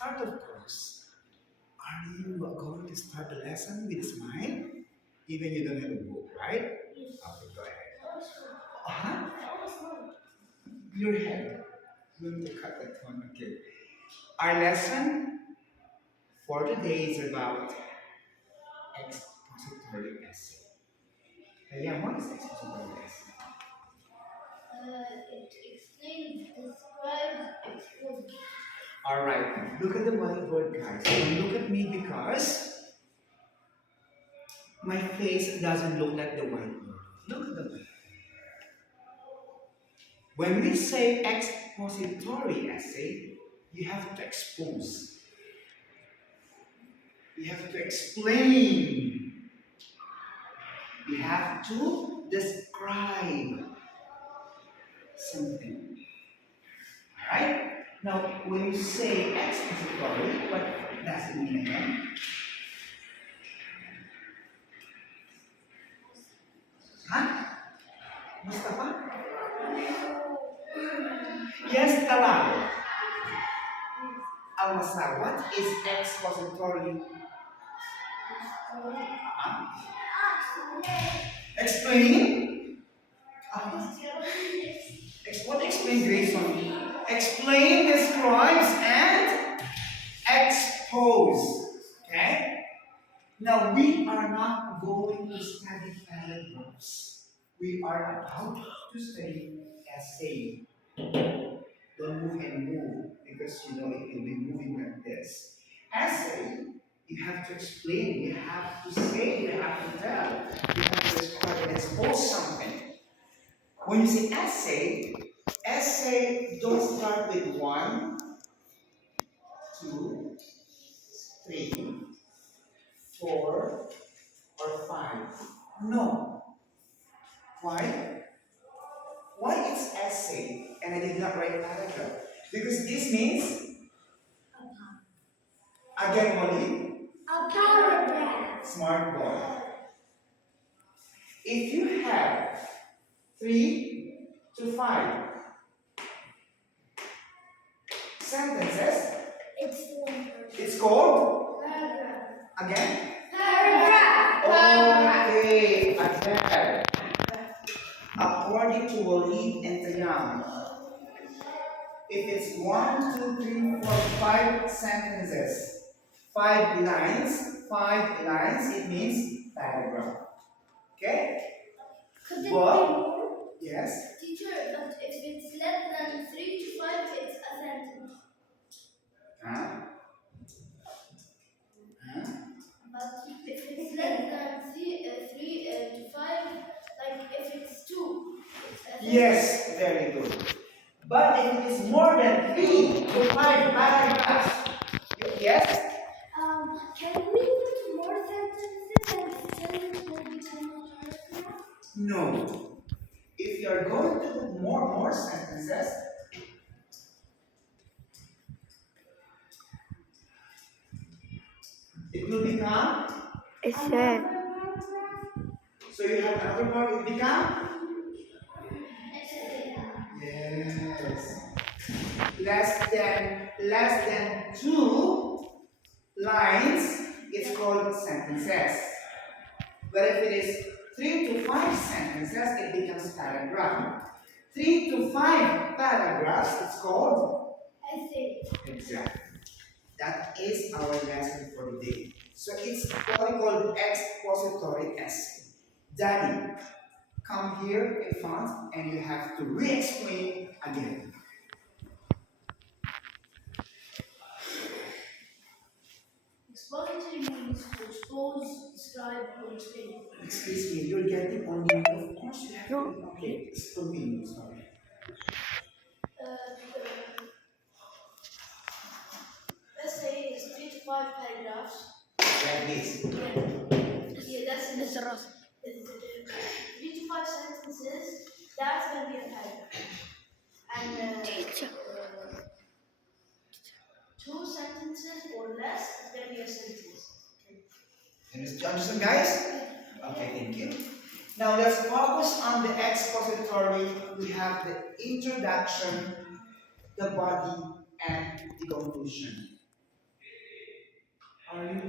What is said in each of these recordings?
start, of course, are you going to start the lesson with a smile? Even you don't have a book, right? Yes. Okay, go ahead. Uh-huh. Your head. We'll cut that one, okay. Our lesson for today is about expository essay. Yeah, what is expository essay? It explains, describes, exposes. Alright, look at the whiteboard, guys. Don't look at me because my face doesn't look like the whiteboard. Look at the whiteboard. When we say expository essay, you have to expose. You have to explain. You have to describe something. Alright? Now, when you say expository, what does it mean again? Huh? Mustafa? Yes, Talal. Almasa, what is expository? Uh, Explain. What explain, Grayson? Explain, describes, and expose. Okay? Now, we are not going to study paragraphs. We are about to study essay. Don't move and move because you know it will be moving like this. Essay, you have to explain, you have to say, you have to tell, you have to describe and expose something. When you say essay don't start with one, two, three, four, or five. No. Why? Why it's essay and I did not write paragraph? Because this means, again, Molly, A paragraph. smart boy. If you have 3 to 5 sentences, It's one word. it's called, Paragraph. again, Paragraph. okay, again. According to Walid and Tayyam, if it's 1, 2, 3, 4, 5 sentences, 5 lines, it means paragraph. Okay? Could it be But, more? yes, Teacher, but if it's less than 3 to 5, it's a sentence. huh? Huh? But if it's less than 3 to 5, like if it's 2, it's a sentence. Yes, very good. But if it is more than 3 to 5 paragraphs, yes? Can we put more sentences and the sentence will become a paragraph? No. If you are going to put more sentences, it will become. It said. So you have another part, it become. Yes. Less than 2 lines, it's called sentences. But if it is 3 to 5 sentences, it becomes paragraph. 3 to 5 paragraphs, it's called. Essay. Exactly. That is our lesson for today. So it's what we call expository essay. Danny, come here in front and you have to re-explain again. Expository means to expose, describe, or explain. Excuse me, you're getting only, of course you have to. Okay, it's for me, sorry. Essay is 3 to 5 paragraphs. Like this. Yeah, that's Mr. Ross. 3 to 5 sentences, that's going to be a paragraph. And 2 sentences or less, it's going to be a sentence. Understand, guys? Okay, thank you. Now let's focus on the expository. We have the introduction, the body, and the conclusion.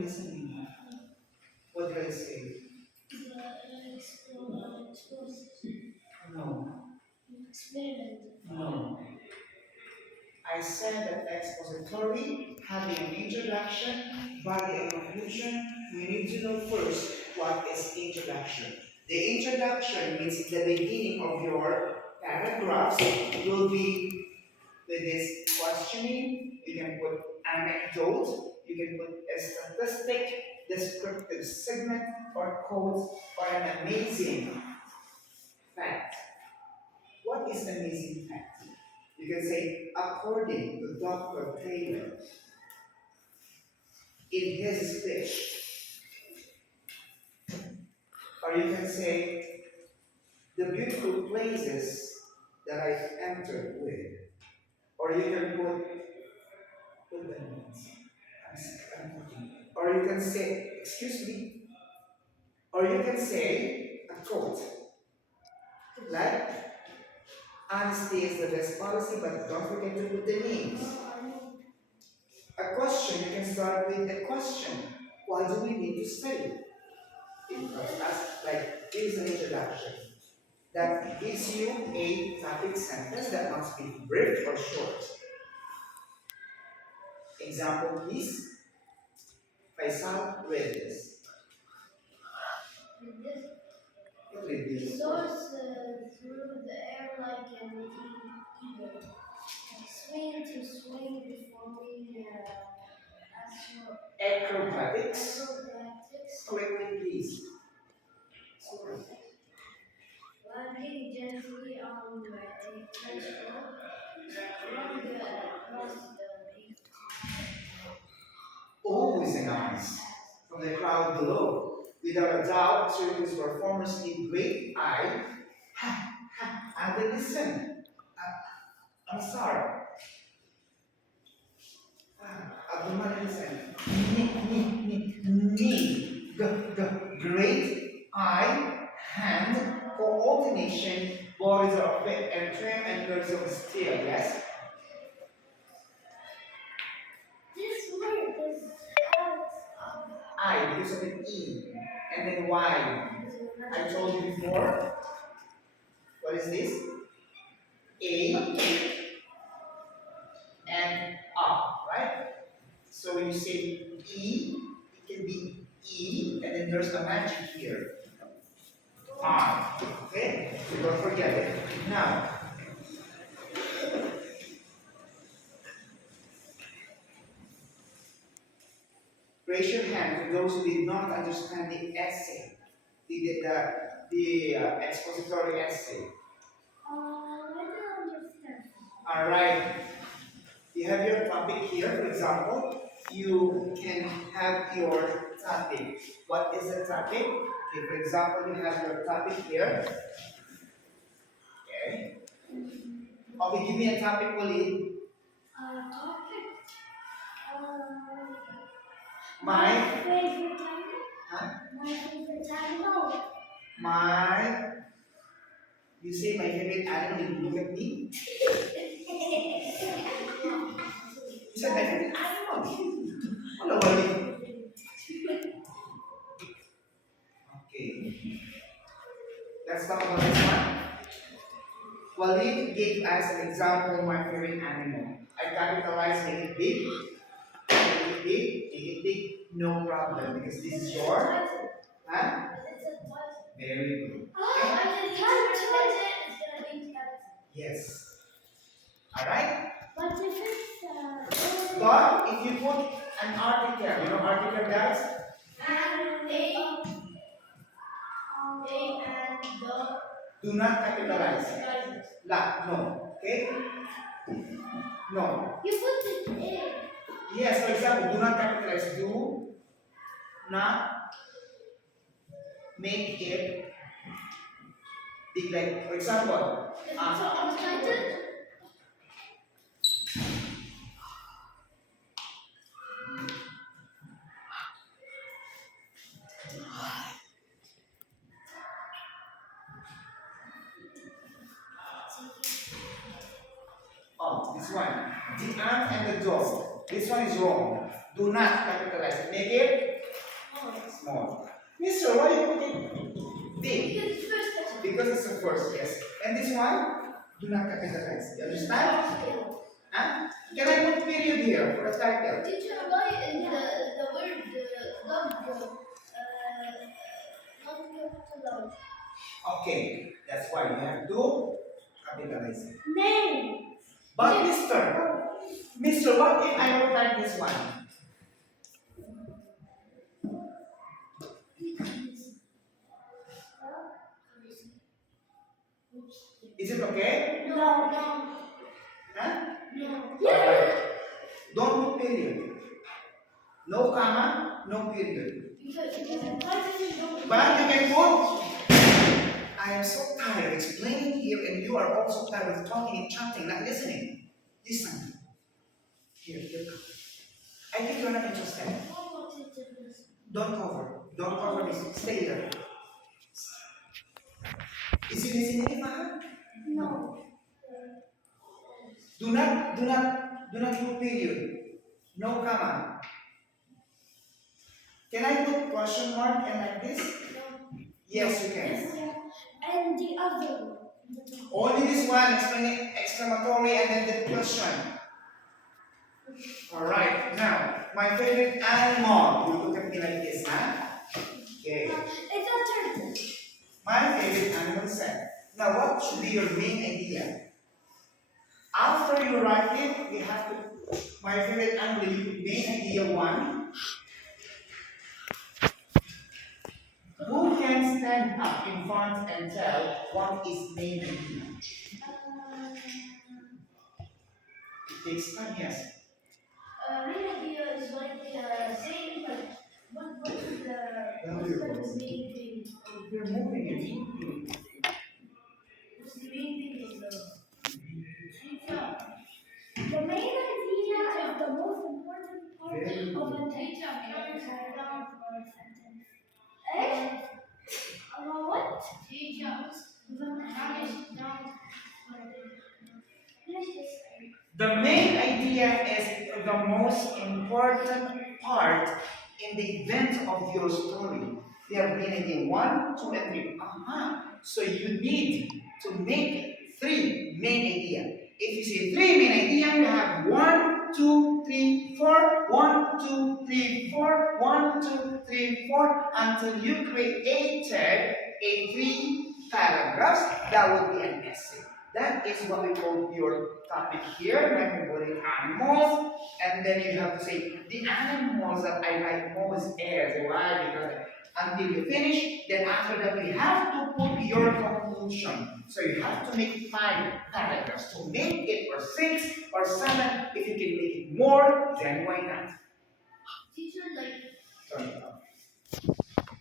listening? What did I say? No. No. I said that expository, having an introduction, body and conclusion, we need to know first what is introduction. The introduction means the beginning of your paragraphs will be with this questioning. You can put anecdote, you can put a statistic, descriptive segment, or quote, or an amazing fact. What is amazing fact? You can say, according to Dr. Taylor, in his speech, or you can say, the beautiful places that I entered with, or you can put the names. Or you can say, excuse me, or you can say a quote, like, honesty is the best policy, but don't forget to put the names. A question, you can start with a question. Why do we need to study? Because that's like, here's an introduction that gives you a topic sentence that must be brief or short. Example, please. Faisal, read this. Read this. Soars through the air like an eagle. Swing to swing before we Acrobatics. acrobatics. Quickly, please. Sorry. Landing gently on a French road. Running across the big Always a noise from the crowd below. Without a doubt, circus performers need great eye. And then listen. I'm sorry. Abdullah, listen. Need. Great eye, hand, coordination, bodies are fit and trim and curves of steel. Yes? This word is I because of an E. And then Y. I told you before. What is this? A and up, right? So when you say E, it can be E, and then there's a magic here. I. Okay? So don't forget it. Now, raise your hand for those who did not understand the essay, the expository essay. I don't understand. All right. You have your topic here, for example. You can have your topic. What is the topic? Okay, for example, you have your topic here. Okay. Okay, give me a topic, Walid. Topic. My Favorite animal. huh? My favorite animal. My you say my favorite animal, you look at me. You said my favorite animal. Hello, Walid. Okay. Let's talk about this one. Walid gave us an example, my favorite animal. I capitalize, make it big, make it big, no problem, because this is your, huh? Very good. Yes. Alright? But if it's But if you put an article, you know article does? Do not capitalize. La, no. Okay? No. you put it in. Yes, for example, do not capitalize. Do not make it big, like, for example, If it's untitled, oh, this one. The ant and the dog. This one is wrong. Do not capitalize it. Make it small. Mister, why you put it big? Because it's first letter. Because it's the first, yes. And this one, do not capitalize. You understand? Huh? Can I put period here for a title? Teacher, why in the word not capitalized? Okay, that's why you have to capitalize it. Name. But Mister, what if I wrote like this one? Is it okay? No. Huh? No. Alright. Don't put period. No comma, no period. Because don't. But you can put. I am so tired explaining here, and you are also tired of talking and chatting, not listening. Listen. Here. I think you're not interested. Don't cover this. Stay there. Is he listening, Mahal? No. Do not put period. No comma. Can I put question mark and like this? No. Yes, you can. And the other one. Only this one, exclamatory and then the question. Alright, now, my favorite animal. You look at me like this, huh? Okay. It's a turtle. My favorite animal is cat. Now, what should be your main idea? After you write it, you have to, my favorite animal, you put main idea 1. Who can stand up in front and tell what is main idea? It takes time, yes. Main idea is like saying like what is the main thing? You're moving it. What's the main thing of the main idea is the most important part of a teacher down for a sentence. What? Teacher. The main idea is the most important part in the event of your story. We have main idea 1, 2, and 3. So you need to make 3 main idea. If you say 3 main idea, you have 1, 2, 3, 4, 1, 2, 3, 4, 1, 2, 3, 4, until you created a 3 paragraphs. That would be an essay. That is what we call your topic here, memory animals, and then you have to say the animals that I like most is why, because until you finish, then after that you have to put your conclusion. So you have to make 5 paragraphs. To make it or 6 or 7, if you can make it more, then why not? Teacher, like Turn it off.